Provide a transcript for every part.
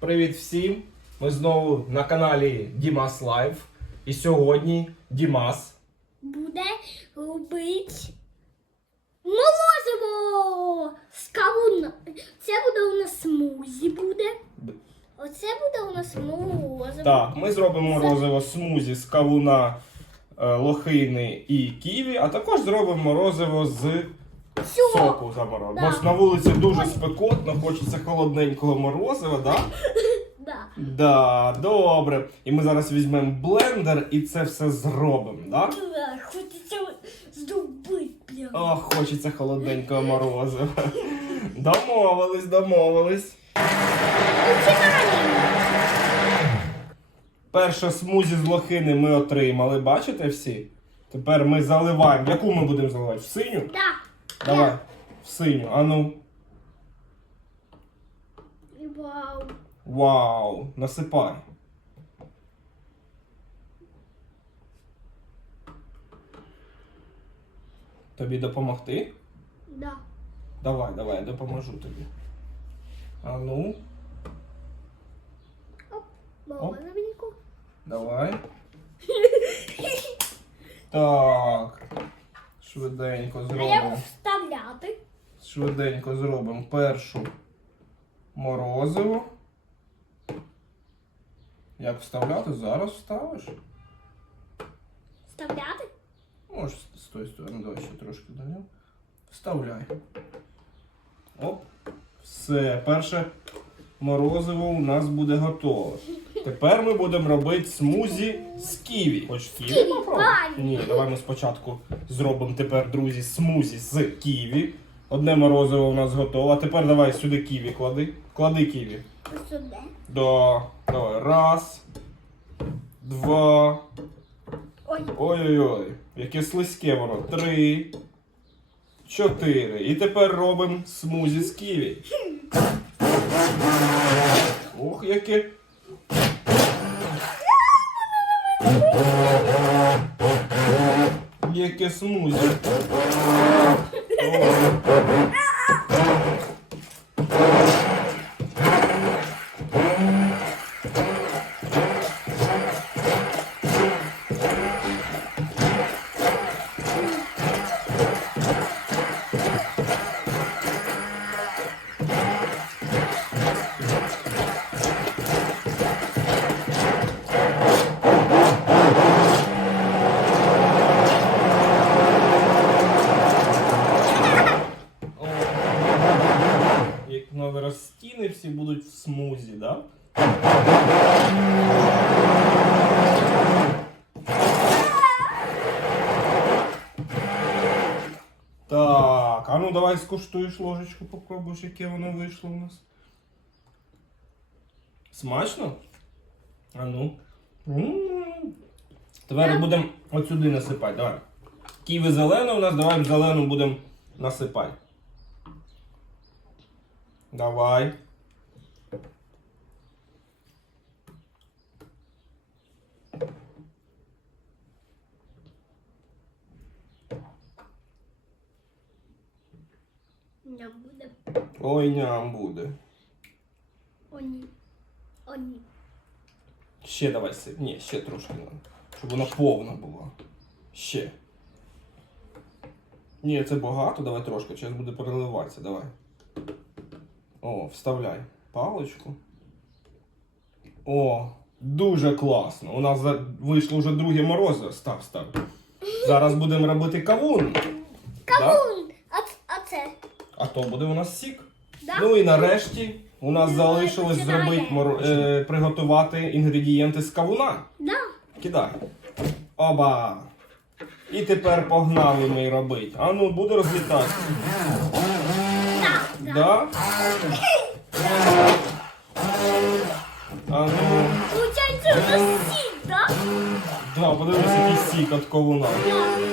Привіт всім! Ми знову на каналі Дімас Лайв. І сьогодні Дімас. буде робити морозиво з кавуна. Це буде у нас смузі буде. Оце буде у нас морозиво. Так, ми зробимо морозиво смузі з кавуна, е, лохини і ківі, а також зробимо морозиво з. Соку заморозу. Да. Бо ж на вулиці дуже спекотно, хочеться холодненького морозива, так? Да. Да, добре. І ми зараз візьмемо блендер і це все зробимо, так? Да, Хочеться здобити прямо. Ох, хочеться холодненького морозива. Домовились, домовились. Перше смузі з лохини ми отримали, бачите всі? Тепер ми заливаємо. Яку ми будемо заливати? В синю? Да. Давай. В синю. Ану. Вау. Вау. Насипай. Тобі допомогти? Да. Давай, давай, я допоможу тобі. Ану, Морозивенько. давай. Так. Швиденько А зробимо. Швиденько зробимо першу морозиво. Як вставляти? Зараз вставиш. Вставляти? Можеш з тої сторони, давай ще трошки нього. Вставляй. Оп. Все, перше морозиво у нас буде готове. Тепер ми будемо робити смузі з ківі. Хоч ківі Ківі, попробуй? Ні, давай ми спочатку зробимо тепер, друзі, смузі з ківі. Одне морозиво у нас готове. А тепер давай сюди ківі клади. Клади ківі. Сюди. Да. Давай. Раз. Два. Ой-ой-ой, яке слизьке воно. Три. Чотири. І тепер робимо смузі з ківі. Ох, яке. Яке смузі. Ой. Так, а ну давай скуштуєш ложечку, попробуєш, яке воно вийшло у нас. Смачно? А ну. М. Тепер будемо отсюди насипати, давай. Ківи зелене у нас, давай зелену будемо насипати. Давай. Не буде. Ой, ням буде. О, ні. О, ні. Ще давай сип. Ні, ще трошки. Щоб вона повна була. Ще. Ні, це багато, давай трошки, зараз буде переливатися, давай. О, вставляй паличку. О, дуже класно. У нас вийшло вже друге морозиво. Став, став. Зараз будемо робити кавун. Да? Кавун! А, а це? А то буде у нас сік. Ну і нарешті у нас Ну, залишилось зробити моро- е, приготувати інгредієнти з кавуна. Да. Кидай. Оба. І тепер погнали ми робити. А ну буде розлітати. Да. Да. Да? А ну. Получається, у нас сік, да? Да, подивись, який сік від ковуна. Да.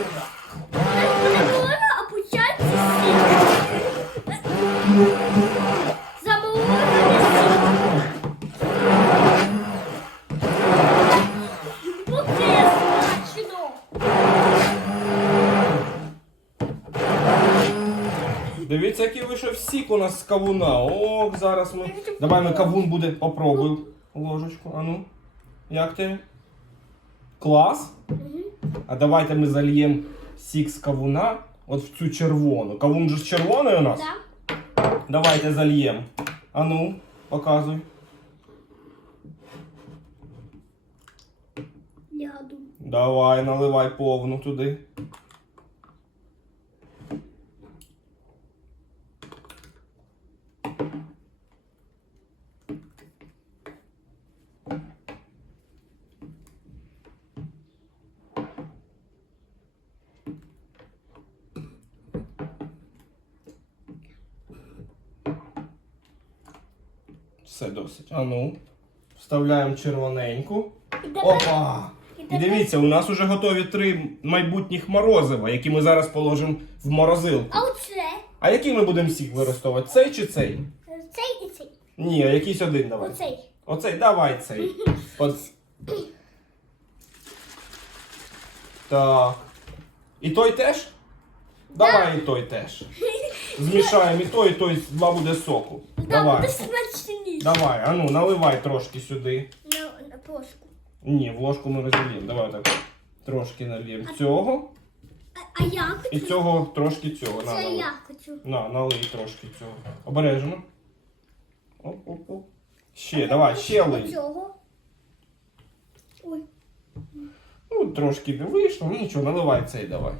У нас з кавуна. Ох, зараз ми. Давай ми кавун буде. Попробуємо ложечку. Ану. Як ти? Клас? А давайте ми зальємо сік з кавуна от в цю червону. Кавун же ж червоний у нас? Да. Давайте зальємо. Ану, показуй. Яду. Давай, наливай повну туди. Все досить. А ну, вставляємо червоненьку. Опа! і дивіться, у нас уже готові три майбутніх морозива, які ми зараз положимо в морозилку. А оце? А який ми будемо сік використовувати? Цей чи цей? Цей і цей. Ні, а якийсь один давай. Оцей. Оцей, давай цей. От. Так. І той теж? Давай і той теж. Змішаємо і той, і той, два буде соку. Да, Давай. буде смачніше. Давай, а ну, наливай трошки сюди. На, на пошку. Ні, в ложку ми розділимо. Давай так. Трошки нальємо цього. А, а я І хочу. цього трошки цього. На, Це налий. я хочу. На, налий трошки цього. Обережно. Оп, оп, оп. Ще, давай, ще лий. Цього. Ой. Ну, трошки не вийшло, ну нічого, наливай цей давай.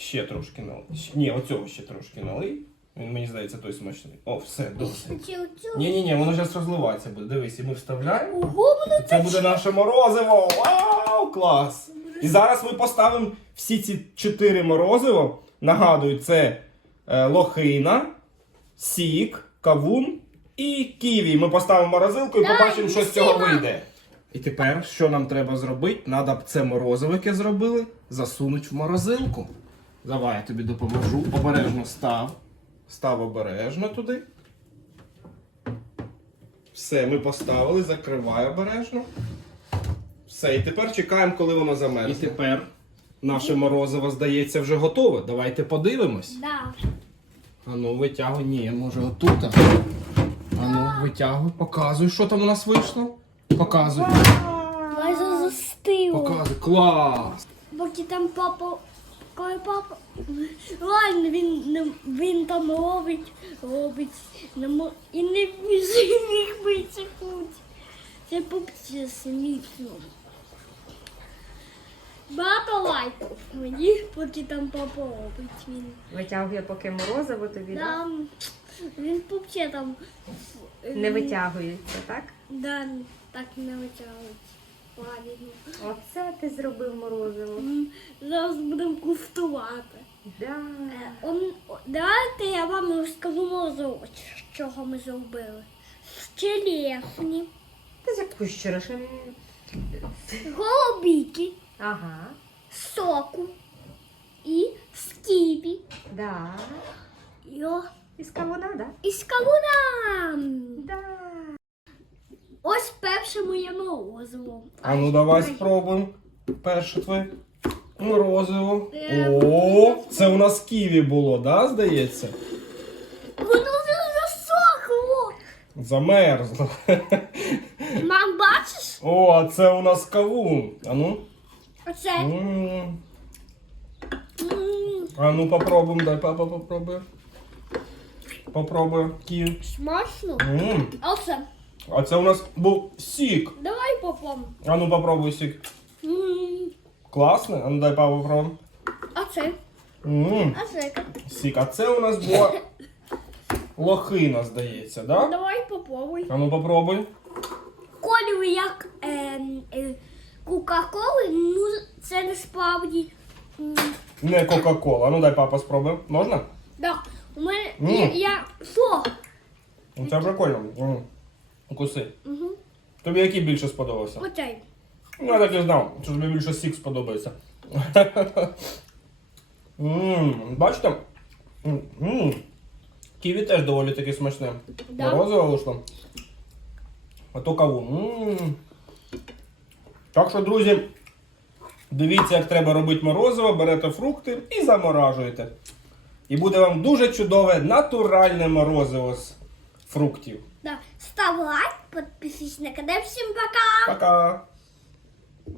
Ще трошки налий. Ні, оцього ще трошки налий. Він мені здається той смачний. О, все, досить. Ні, ні, ні, воно зараз розливається буде. Дивись, і ми вставляємо. Ого, воно це буде наше морозиво. Вау, клас! І зараз ми поставимо всі ці чотири морозиво. Нагадую, це е, лохина, сік, кавун і ківі. Ми поставимо морозилку і побачимо, що з цього вийде. І тепер, що нам треба зробити? Надо б це морозиво, яке зробили, засунути в морозилку. Давай я тобі допоможу. Обережно став. Став обережно туди. Все, ми поставили, закривай обережно. Все, і тепер чекаємо, коли воно замерзне. І тепер наше морозиво, здається, вже готове. Давайте подивимось. Да. А ну витягуй, ні, може отут. А ну, витягуй, показуй, що там у нас вийшло. Показуй. Майже застило. Показуй. Клас! Поки там папа. Коли папа. Ладно, він, він там робить, робить. І не міг витягнути. Це попці смішно. Багато лайків мені, поки там папа робить він. Витягує поки морозиво тобі, да? Він попці там. не витягується, так? Да, так не витягують. Ладно. Оце ти зробив морозиво. Зараз будемо куштувати. Да. Е, он- Давайте я вам розкажу мозок, з чого ми зробили. З черешні, Ти ж як пущериш. голубіки, Ага. соку і з ківі. Да. І, о, Із кавуна, да? і з кавуна. Да. Ось перше моє морозиво. А ну давай Ай. спробуємо. Перше твоє морозиво. Е, О, це у нас ківі було, да, здається? Воно вже засохло. Замерзло. Мам, бачиш? О, а це у нас кавун. А ну. Оце. М. М, А ну попробуємо, дай папа попробує. Попробує ківі. Смачно. М. А Оце. А це у нас був сік. Давай попробуємо. А ну попробуй сік. М, Класний? А ну дай папа попробуємо. А це? М. А це? Сік. А це у нас була лохина, здається, да? Давай попробуй. А ну попробуй. Кольори як ем, е, Кока-Коли, ну це не справді. М, Не Кока-Кола. А ну дай папа спробує. Можна? Да. У мене М. я, я що? Ну, Це прикольно. М. Укуси. Угу. Тобі який більше сподобався? Оцей. Ну, я так і знав, що тобі більше сік сподобається. Бачите? Ківі теж доволі таки смачне. Да. Морозиво вийшло. А то кавун. М. Так що, друзі, дивіться, як треба робити морозиво, берете фрукти і заморажуєте. І буде вам дуже чудове натуральне морозиво з фруктів. Да. Ставь лайк, підписуйся на канал. Всім пока! Пока!